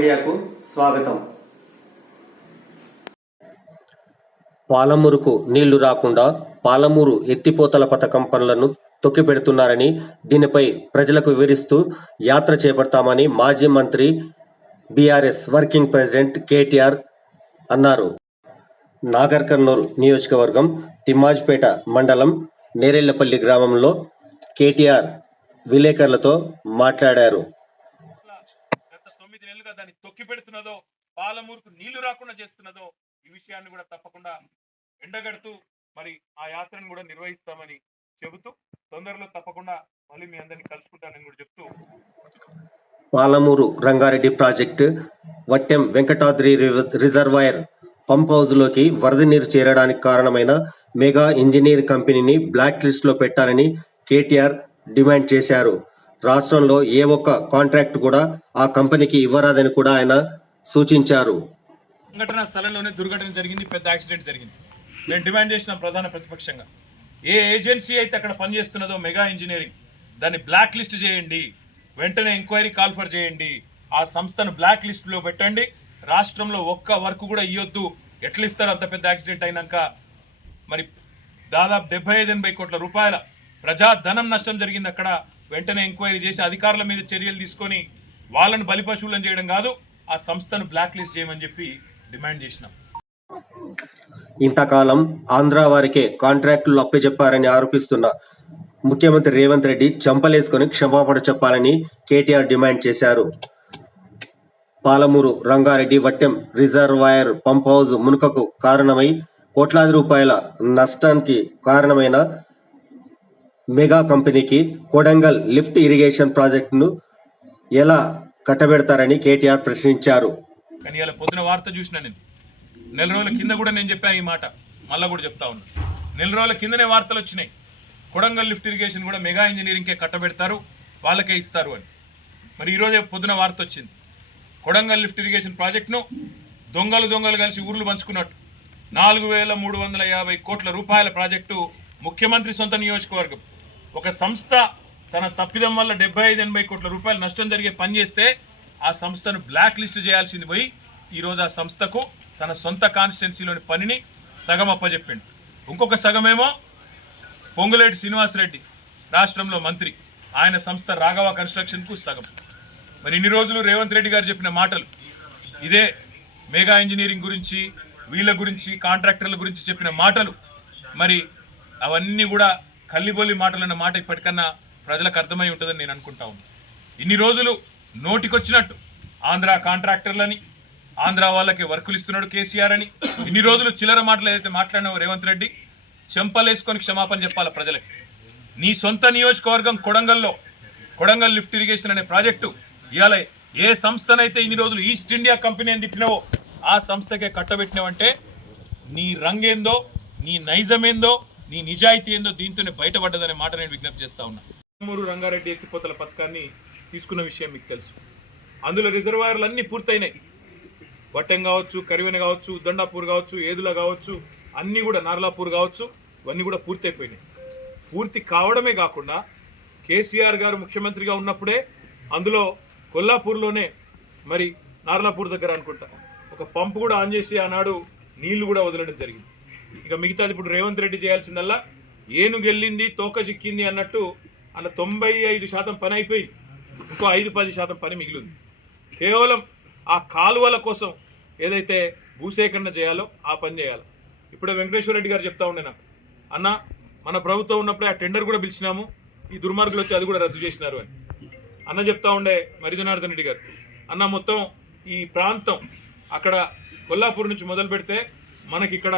మీడియాకు స్వాగతం. పాలమూరుకు నీళ్లు రాకుండా పాలమూరు ఎత్తిపోతల పథకం పనులను తొక్కిపెడుతున్నారని, దీనిపై ప్రజలకు వివరిస్తూ యాత్ర చేపడతామని మాజీ మంత్రి బీఆర్ఎస్ వర్కింగ్ ప్రెసిడెంట్ కేటీఆర్ అన్నారు. నాగర్ కర్నూల్ నియోజకవర్గం తిమ్మాజ్పేట మండలం నేరెళ్లపల్లి గ్రామంలో కేటీఆర్ విలేకరులతో మాట్లాడారు. గత 9 నెలలుగా దాన్ని తొక్కి పెడుతున్నదో, పాలమూరుకు నీళ్లు రాకుండా చేస్తున్నదో ఈ విషయాన్ని కూడా తప్పకుండా ఎండగడుతూ మరి ఆ యాత్రను కూడా నిర్వహిస్తామని చెబుతూ, తొందరలో తప్పకుండా మళ్ళీ మీ అందరినీ కలుసుకుంటానని కూడా చెప్తూ, Palamuru Rangareddy project Vattem Venkatadri reservoir pump హౌజ్లోకి వరద నీరు చేరడానికి కారణమైన మెగా ఇంజనీర్ కంపెనీని బ్లాక్ లిస్టులో పెట్టాలని కేటీఆర్ డిమాండ్ చేశారు. రాష్ట్రంలో ఏ ఒక్క కాంట్రాక్ట్ కూడా ఆ కంపెనీకి ఇవ్వరాదని కూడా ఆయన సూచించారు. సంఘటన స్థలంలోనే దుర్ఘటన జరిగింది, పెద్ద యాక్సిడెంట్ జరిగింది. నేను డిమాండ్ చేసిన ప్రధాన ప్రతిపక్షంగా, ఏ ఏజెన్సీ అయితే అక్కడ పనిచేస్తున్నదో మెగా ఇంజనీరింగ్, దాన్ని బ్లాక్ లిస్ట్ చేయండి, వెంటనే ఎంక్వైరీ కాల్ఫర్ చేయండి, ఆ సంస్థను బ్లాక్ లిస్టులో పెట్టండి. రాష్ట్రంలో ఒక్క వర్క్ కూడా ఇవ్వద్దు. ఎట్లా ఇస్తారు అంత పెద్ద యాక్సిడెంట్ అయినాక? మరి దాదాపు 75-80 కోట్ల రూపాయల ప్రజాధనం నష్టం జరిగింది అక్కడ. వెంటనే ఎంక్వైరీ చేసి అధికారుల మీద చర్యలు తీసుకొని వాళ్ళను బలిపశువులను చేయడం కాదు, ఆ సంస్థను బ్లాక్ లిస్ట్ చేయమని చెప్పి డిమాండ్ చేసినాం. ఇంతకాలం ఆంధ్ర వారికే కాంట్రాక్టులు అప్పచెప్పారని ఆరోపిస్తున్న ముఖ్యమంత్రి రేవంత్ రెడ్డి చెంపలేసుకొని క్షమాపణ చెప్పాలని కేటీఆర్ డిమాండ్ చేశారు. Palamuru Rangareddy Vattem reservoir pump house మునుకకు కారణమై కోట్లాది రూపాయల నష్టానికి కారణమైన మెగా కంపెనీకి కొడంగల్ లిఫ్ట్ ఇరిగేషన్ ప్రాజెక్టును ఎలా కట్టబెడతారని కేటీఆర్ ప్రశ్నించారు. కానీ ఇలా పొద్దున వార్త చూసిన నేను, నెల రోజుల కింద కూడా నేను చెప్పాను ఈ మాట, మళ్ళీ కూడా చెప్తా ఉన్నా. నెల రోజుల కిందనే వార్తలు వచ్చినాయి, కొడంగల్ లిఫ్ట్ ఇరిగేషన్ కూడా మెగా ఇంజనీరింగ్కే కట్టబెడతారు, వాళ్ళకే ఇస్తారు అని. మరి ఈరోజే పొద్దున వార్త వచ్చింది, కొడంగల్ లిఫ్ట్ ఇరిగేషన్ ప్రాజెక్టును దొంగలు కలిసి ఊర్లు పంచుకున్నట్టు 4350 కోట్ల రూపాయల ప్రాజెక్టు ముఖ్యమంత్రి సొంత నియోజకవర్గం. ఒక సంస్థ తన తప్పిదం వల్ల 75-80 కోట్ల రూపాయలు నష్టం జరిగే పని చేస్తే ఆ సంస్థను బ్లాక్ లిస్ట్ చేయాల్సింది పోయి ఈరోజు ఆ సంస్థకు తన సొంత కాన్స్టిట్యున్సీలోని పనిని సగం అప్పచెప్పిండు. ఇంకొక సగమేమో పొంగులేటి శ్రీనివాసరెడ్డి రాష్ట్రంలో మంత్రి, ఆయన సంస్థ రాఘవ కన్స్ట్రక్షన్కు సగం. మరి ఇన్ని రోజులు రేవంత్ రెడ్డి గారు చెప్పిన మాటలు, ఇదే మెగా ఇంజనీరింగ్ గురించి, వీళ్ళ గురించి, కాంట్రాక్టర్ల గురించి చెప్పిన మాటలు, మరి అవన్నీ కూడా కల్లిబొల్లి మాటలు అన్న మాట ఇప్పటికన్నా ప్రజలకు అర్థమై ఉంటుందని నేను అనుకుంటా ఉన్నాను. ఇన్ని రోజులు నోటికొచ్చినట్టు ఆంధ్ర కాంట్రాక్టర్లని, ఆంధ్ర వాళ్ళకి వర్కులు ఇస్తున్నాడు కేసీఆర్ అని, ఇన్ని రోజులు చిల్లర మాటలు ఏదైతే మాట్లాడినావో రేవంత్ రెడ్డి, చెంపలేసుకొని క్షమాపణ చెప్పాలి ప్రజలకి. నీ సొంత నియోజకవర్గం కొడంగల్ లిఫ్ట్ ఇరిగేషన్ అనే ప్రాజెక్టు ఇవాళ ఏ సంస్థనైతే ఇన్ని రోజులు ఈస్ట్ ఇండియా కంపెనీ అని తిట్టినావో ఆ సంస్థకే కట్టబెట్టినావంటే నీ రంగేందో, నీ నైజమేందో, నీ నిజాయితీ ఏందో దీంతోనే బయటపడ్డదనే మాట నేను విజ్ఞప్తి చేస్తా ఉన్నా. పాలమూరు రంగారెడ్డి ఎత్తిపోతల పథకాన్ని తీసుకున్న విషయం మీకు తెలుసు. అందులో రిజర్వాయర్లు అన్నీ పూర్తయినాయి. వట్టెం కావచ్చు, కరివెన కావచ్చు, దండాపూర్ కావచ్చు, ఏదుల కావచ్చు, అన్నీ కూడా నార్లాపూర్ కావచ్చు, ఇవన్నీ కూడా పూర్తి అయిపోయినాయి. పూర్తి కావడమే కాకుండా కేసీఆర్ గారు ముఖ్యమంత్రిగా ఉన్నప్పుడే అందులో కొల్లాపూర్లోనే మరి నార్లాపూర్ దగ్గర అనుకుంటా ఒక పంపు కూడా ఆన్ చేసి ఆనాడు నీళ్లు కూడా వదలడం జరిగింది. ఇక మిగతాది ఇప్పుడు రేవంత్ రెడ్డి చేయాల్సిందల్లా ఏనుగు వెళ్ళింది తోక చిక్కింది అన్నట్టు అలా 95% పని అయిపోయింది, ఇంకో 5-10% పని మిగిలింది. కేవలం ఆ కాలువల కోసం ఏదైతే భూసేకరణ చేయాలో ఆ పని చేయాలి. ఇప్పుడే వెంకటేశ్వర రెడ్డి గారు చెప్తా ఉండే నాకు, అన్న మన ప్రభుత్వం ఉన్నప్పుడే ఆ టెండర్ కూడా పిలిచినాము, ఈ దుర్మార్గులు వచ్చి అది కూడా రద్దు చేసినారు అని అన్న చెప్తా ఉండే. మరి జనార్దన్ రెడ్డి గారు అన్న మొత్తం ఈ ప్రాంతం అక్కడ కొల్లాపూర్ నుంచి మొదలు పెడితే మనకి ఇక్కడ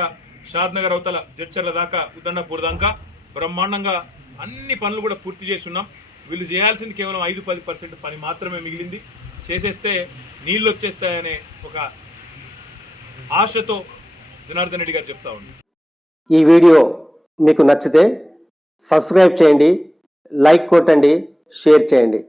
షాద్ నగర్ అవతల జడ్చర్ల దాకా ఉద్దండపూర్ దాకా బ్రహ్మాండంగా అన్ని పనులు కూడా పూర్తి చేస్తున్నాం. వీళ్ళు చేయాల్సింది కేవలం 5-10% పని మాత్రమే మిగిలింది. చేసేస్తే నీళ్ళు వచ్చేస్తాయనే ఒక ఆశతో జనార్దన్ రెడ్డి గారు చెప్తా ఉన్నారు. ఈ వీడియో మీకు నచ్చితే సబ్స్క్రైబ్ చేయండి, లైక్ కొట్టండి, షేర్ చేయండి.